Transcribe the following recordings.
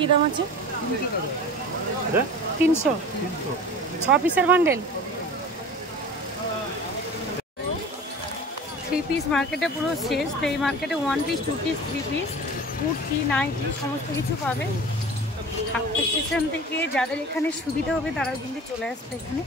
কি দাম আছে? 300 6 পিসের বান্ডেল। 3 পিস মার্কেটে পুরো শেষ। তো এই মার্কেটে 1 piece 2 piece 3 piece kurti nightie সমস্ত কিছু পাবে। স্টেশন থেকে যাদের এখানে সুবিধা হবে তারাও কিন্তু চলে আসবে এখানে।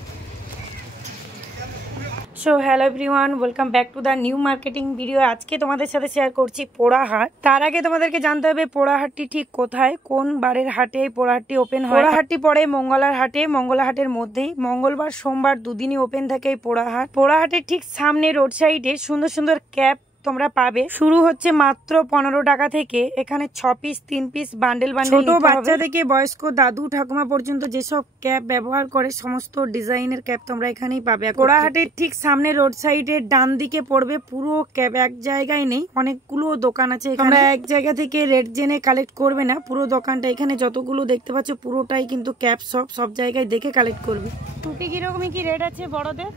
So hello everyone, welcome back to the new marketing video. আজকে তোমাদের সাথে শেয়ার করছি পোড়াহাট। তার আগে তোমাদেরকে জানতে হবে পোড়াহাটটি ঠিক কোথায়, কোন বারের হাটে পোড়াহাটটি ওপেন হয়। পোড়াহাটটি পড়ে মঙ্গলার হাটে, মঙ্গলা হাটের মধ্যেই। মঙ্গলবার সোমবার দুদিনই ওপেন থাকে এই পোড়াহাট। পোড়াহাটের ঠিক সামনে রোড সাইডে সুন্দর সুন্দর ক্যাপ তোমরা পাবে। শুরু হচ্ছে মাত্র 15 টাকা থেকে। এখানে 6 পিস 3 পিস বান্ডেল বান্ডেল, ছোট বাচ্চা থেকে বয়স্ক দাদু ঠাকুমা পর্যন্ত যেসব ক্যাপ ব্যবহার করে সমস্ত ডিজাইনের ক্যাপ তোমরা এখানেই পাবে। পোড়াহাটের ঠিক সামনে রোড সাইডে ডান দিকে পড়বে পুরো ক্যাপ। এক জায়গায় নেই, অনেকগুলো দোকান আছে। আমরা এক জায়গা থেকে রেট জেনে কালেক্ট করবে না, পুরো দোকানটা এখানে যতগুলো দেখতে পাচ্ছ পুরোটাই কিন্তু ক্যাপ। সব জায়গায় দেখে কালেক্ট করবে। টুপি কিরকমই কি রেট আছে বড়দের?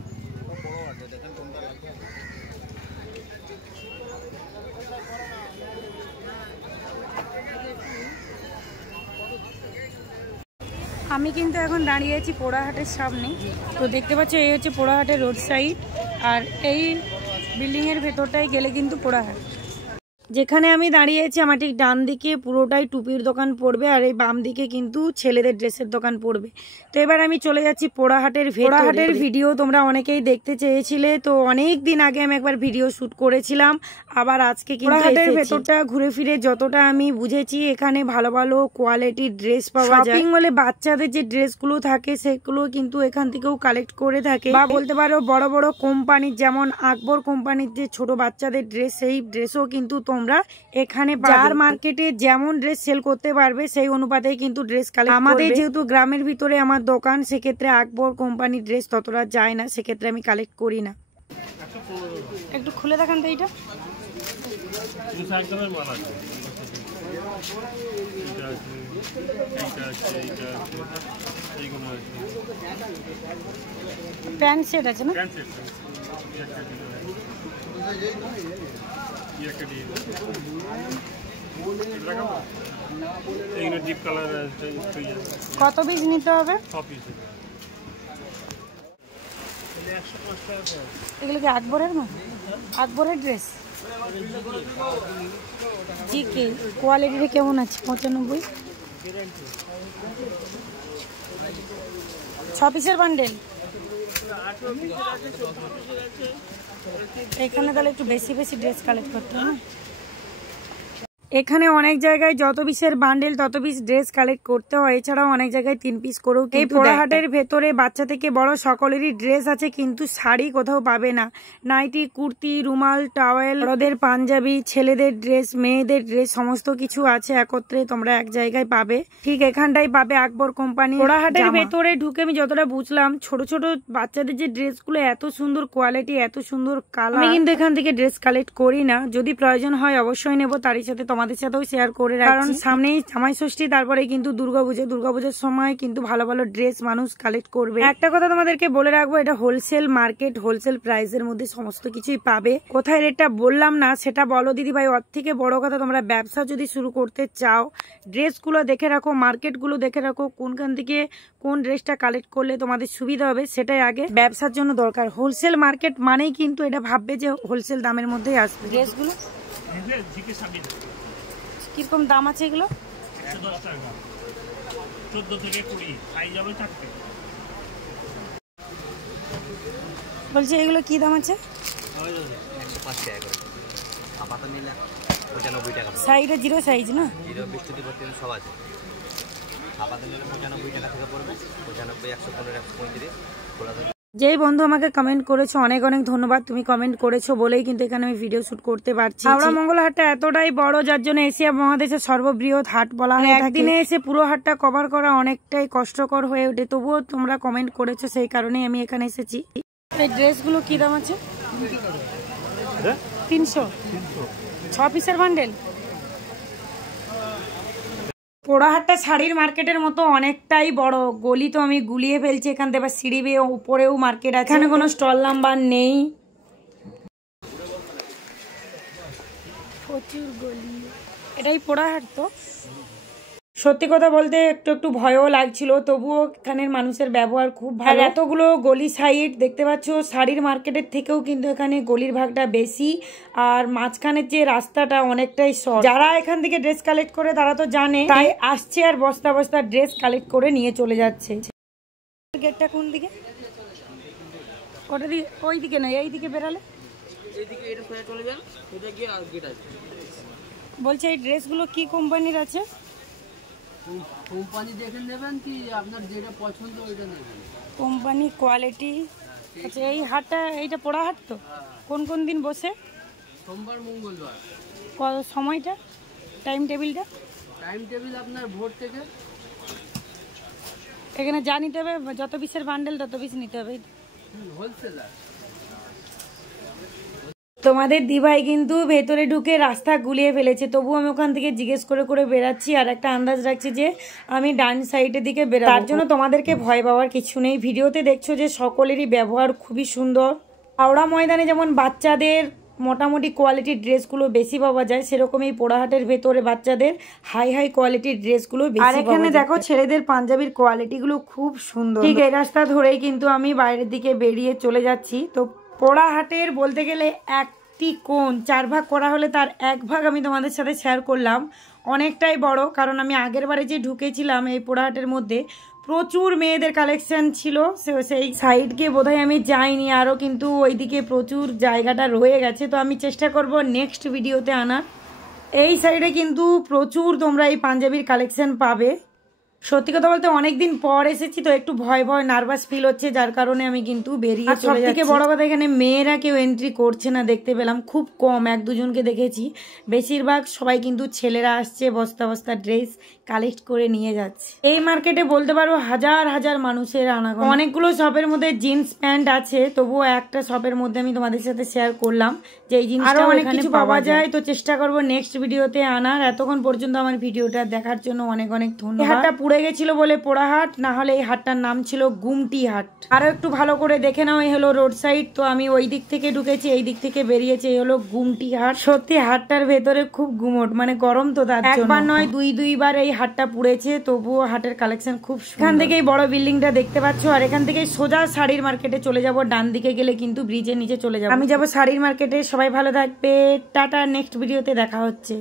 আমি কিন্তু এখন দাঁড়িয়ে আছি পোড়াহাটের সামনে। তো দেখতে পাচ্ছ এই হচ্ছে পোড়াহাটের রোড সাইড, আর এই বিল্ডিংয়ের ভেতরটায় গেলে কিন্তু পোড়াহাট। যেখানে আমি দাঁড়িয়ে আছি আমার ঠিক ডান দিকে পুরোটাই টুপির দোকান পড়বে, আর এই বাম দিকে কিন্তু ছেলেদের ড্রেসের দোকান পড়বে। তো এবার আমি চলে যাচ্ছি পোড়াহাটের পোড়াহাটের ভিডিও তোমরা অনেকেই দেখতে চেয়েছিলে। তো অনেক দিন আগে আমি একবার ভিডিও শুট করেছিলাম, আবার আজকে কিন্তু পোড়াহাটের ভেতরটা ঘুরে ফিরে যতটা আমি বুঝেছি এখানে ভালো ভালো কোয়ালিটির ড্রেস পাওয়া যায়। শপিং মলে বাচ্চাদের যে ড্রেসগুলো থাকে সেগুলো কিন্তু এখান থেকেও কালেক্ট করে থাকে, বা বলতে পারো বড় বড় কোম্পানির যেমন আকবর কোম্পানির যে ছোট বাচ্চাদের ড্রেস, সেই ড্রেসও কিন্তু তোমরা এখানে যার মার্কেটে যেমন ড্রেস সেল করতে পারবে সেই অনুপাতে কিন্তু ড্রেস কালেক্ট। আমাদের যেহেতু গ্রামের ভিতরে আমার দোকান, সেক্ষেত্রে আকবর কোম্পানির ড্রেস ততটা যায় না, সেক্ষেত্রে আমি কালেক্ট করি না। একটু খুলে দেখান তো এইটা। প্যান্ট সেট আছে না? কত পিস নিতে হবে? এগুলো কি আকবরের না? আকবরের ড্রেস জি কে কোয়ালিটিটা কেমন আছে? 95 6 পিসের বান্ডেল। এখানে তাহলে একটু বেশি বেশি ড্রেস কালেক্ট করতে হবে। এখানে অনেক জায়গায় যত পিসের বান্ডেল তত পিস ড্রেস কালেক্ট করতে হয়, এছাড়াও অনেক জায়গায় 3 পিস করেও। এই পোড়াহাটের ভেতরে বাচ্চা থেকে বড় সকলেরই ড্রেস আছে, কিন্তু শাড়ি কোথাও পাবে না। নাইটি, কুর্তি, রুমাল, টাওয়েল, বড়দের পাঞ্জাবি, ছেলেদের ড্রেস, মেয়েদের ড্রেস সমস্ত কিছু আছে একত্রে তোমরা এক জায়গায় পাবে। ঠিক এখানটাই পাবে আকবর কোম্পানি। পোড়াহাটের ভেতরে ঢুকে আমি যতটা বুঝলাম ছোট ছোট বাচ্চাদের যে ড্রেসগুলো এত সুন্দর কোয়ালিটি, এত সুন্দর কালার। আমি কিন্তু এখান থেকে ড্রেস কালেক্ট করি না, যদি প্রয়োজন হয় অবশ্যই নেবো, তারই সাথে তোমাদের সাথেও শেয়ার করে রাখছি। কারণ সামনেই জামাই ষষ্ঠী, তারপরে কিন্তু দুর্গাপূজার সময় কিন্তু ভালো ভালো ড্রেস মানুষ কালেক্ট করবে। একটা কথা তোমাদেরকে বলে রাখবো, এটা হোলসেল মার্কেট, হোলসেল প্রাইসের মধ্যে সমস্ত কিছুই পাবে। কোথায় রেটটা বললাম না সেটা বলো দিদি ভাই। ওর থেকে বড় কথা, তোমরা ব্যবসা যদি শুরু করতে চাও ড্রেসগুলো দেখে রাখো, মার্কেটগুলো দেখে রাখো, কোনখান থেকে কোন ড্রেসটা কালেক্ট করলে তোমাদের সুবিধা হবে, সেটাই আগে ব্যবসার জন্য দরকার। হোলসেল মার্কেট মানেই কিন্তু এটা ভাববে যে হোলসেল দামের মধ্যেই আসবে ড্রেসগুলো। কিরকম দাম আছে এগুলো? 110 টাকা, 14 থেকে 20 সাইজ হবে 4টে। বলছি এগুলো কি দাম আছে? 105 টাকা করে। আপাতত নিলে 95 টাকা। সাইজটা জিরো সাইজ না? জিরো 20 থেকে 30 সব আছে। আপাতত নিলে 95 টাকা থেকে পড়বে। 95, 115, 135। যেই বন্ধু আমাকে কমেন্ট করেছো অনেক অনেক ধন্যবাদ। তুমি কমেন্ট করেছো বলেই কিন্তু এখানে আমি ভিডিও শুট করতে পারছি। হাওড়া মঙ্গলা হাটটা এতটাই বড়, যার জন্য এশিয়া মহাদেশের সর্ববৃহৎ হাট বলা হয়। একদিনে এসে পুরো হাটটা কভার করা অনেকটাই কষ্টকর হয়ে ওঠে, তবুও তোমরা কমেন্ট করেছো, সেই কারণেই আমি এখানে এসেছি। এই ড্রেসগুলো কি দাম আছে? 300 6 পিসের বান্ডেল। পোড়াহাটটা শাড়ির মার্কেটের মতো অনেকটাই বড়। গলি তো আমি গুলিয়ে ফেলছি এখান থেকে, সিঁড়ি বেয়ে উপরেও মার্কেট আছে। এখানে কোনো স্টল নাম্বার নেই, প্রচুর গলি। এটাই পোড়াহাট তো। সত্যি কথা বলতে একটু একটু ভয়ও লাগছিল, তবুও এখানের মানুষের ব্যবহার খুব ভালো। এতগুলো গলি সাইড দেখতে পাচ্ছ, শাড়ির মার্কেটের থেকেও কিন্তু এখানে গলির ভাগটা বেশি, আর মাঝখানের যে রাস্তাটা অনেকটাই শর্ট। যারা এখান থেকে ড্রেস কালেক্ট করে তারা তো জানে, তাই আসছে আর বস্তা বস্তা ড্রেস কালেক্ট করে নিয়ে চলে যাচ্ছে। গেটটা কোন দিকে? ওটা দিকে, ওই দিকে নয়, এই দিকে বেরালে বলছে। এই ড্রেসগুলো কি কোম্পানির আছে? কোম্পানি দেখে নেবেন কি আপনার যেটা পছন্দ ওইটা নেবেন, কোম্পানি কোয়ালিটি। আচ্ছা, এই হাটটা, এইটা পোড়া হাট তো? কোন কোন দিন বসে? সোমবার মঙ্গলবার। সময়টা, টাইম টেবিলটা? টাইম টেবিল আপনার ভোর থেকে। এখানে যা নিতে হবে, যত পিসের বান্ডেল তত পিস নিতে হবে। হোলসেলার। তোমাদের দিভাই কিন্তু ভেতরে ঢুকে রাস্তা গুলিয়ে ফেলেছে, তবু আমি ওখান থেকে জিজ্ঞেস করে করে বেরাচ্ছি, আর একটা আন্দাজ রাখছি যে আমি ডান সাইডের দিকে বেরাবো। তার জন্য তোমাদেরকে ভয় পাওয়ার কিছু নেই। ভিডিওতে দেখছো যে সকলেরই ব্যবহার খুবই সুন্দর। হাওড়া ময়দানে যেমন বাচ্চাদের মোটামুটি কোয়ালিটির ড্রেসগুলো বেশি পাওয়া যায়, সেরকম এই পোড়াহাটের ভেতরে বাচ্চাদের হাই হাই কোয়ালিটির ড্রেসগুলো বেশি পাওয়া যায়। আর এখানে দেখো ছেলেদের পাঞ্জাবির কোয়ালিটিগুলো খুব সুন্দর। ঠিক এই রাস্তা ধরেই কিন্তু আমি বাইরের দিকে বেরিয়ে চলে যাচ্ছি। তো পোড়াহাটের বলতে গেলে একটি কোণ 4 ভাগ করা হলে তার 1 ভাগ আমি তোমাদের সাথে শেয়ার করলাম। অনেকটাই বড়, কারণ আমি আগের বারে যে ঢুকেছিলাম এই পোড়াহাটের মধ্যে প্রচুর মেয়েদের কালেকশন ছিল, সেই সাইডকে বোধহয় আমি যাইনি, আরও কিন্তু ওইদিকে প্রচুর জায়গাটা রয়ে গেছে। তো আমি চেষ্টা করব নেক্সট ভিডিওতে আনার। এই সাইডে কিন্তু প্রচুর তোমরা এই পাঞ্জাবির কালেকশন পাবে। সত্যি কথা বলতে অনেকদিন পর এসেছি তো একটু ভয় ভয় নার্ভাস ফিল হচ্ছে, যার কারণে আমি কিন্তু বেরিয়ে চলে যাচ্ছি। সবথেকে বড় কথা, এখানে মেয়েরা কেউ এন্ট্রি করছে না দেখতে পেলাম, খুব কম 1-2 জনকে দেখেছি। বেশিরভাগ সবাই কিন্তু ছেলেরা আসছে, বস্তা বস্তা ড্রেস কালেক্ট করে নিয়ে যাচ্ছে। এই মার্কেটে বলতে পারো হাজার হাজার মানুষের আনাগোনা। অনেকগুলো শপের মধ্যে জিন্স প্যান্ট আছে, তবুও একটা শপের মধ্যে আমি তোমাদের সাথে শেয়ার করলাম যে এই জিনিসটা অনেক কিছু পাওয়া যায়। তো চেষ্টা করবো নেক্সট ভিডিওতে আনার। এতক্ষণ পর্যন্ত আমার ভিডিওটা দেখার জন্য অনেক অনেক ধন্যবাদ। পুড়ে গেছিল বলে পোড়াহাট, না হলে এই হাটটার নাম ছিল গুমটি হাট। আরো একটু ভালো করে দেখে নাও, এই হলো রোড সাইড। তো আমি ওই দিক থেকে ঢুকেছি, এই দিক থেকে বেরিয়েছি, এই হলো গুমটি হাট। সত্যি হাটটার ভেতরে খুব গুমট, মানে গরম তো তার জন্য একবার নয় 2-2বার এই হাটটা পুড়েছে, তবুও হাটের কালেকশন খুব সুন্দর। এখান থেকে এই বড় বিল্ডিংটা দেখতে পাচ্ছ, আর এখান থেকে সোজা শাড়ির মার্কেটে চলে যাব। ডান দিকে গেলে কিন্তু ব্রিজের নিচে চলে যাবো। আমি যাবো শাড়ির মার্কেটে। সবাই ভালো থাকবে, টাটা। নেক্সট ভিডিওতে দেখা হচ্ছে।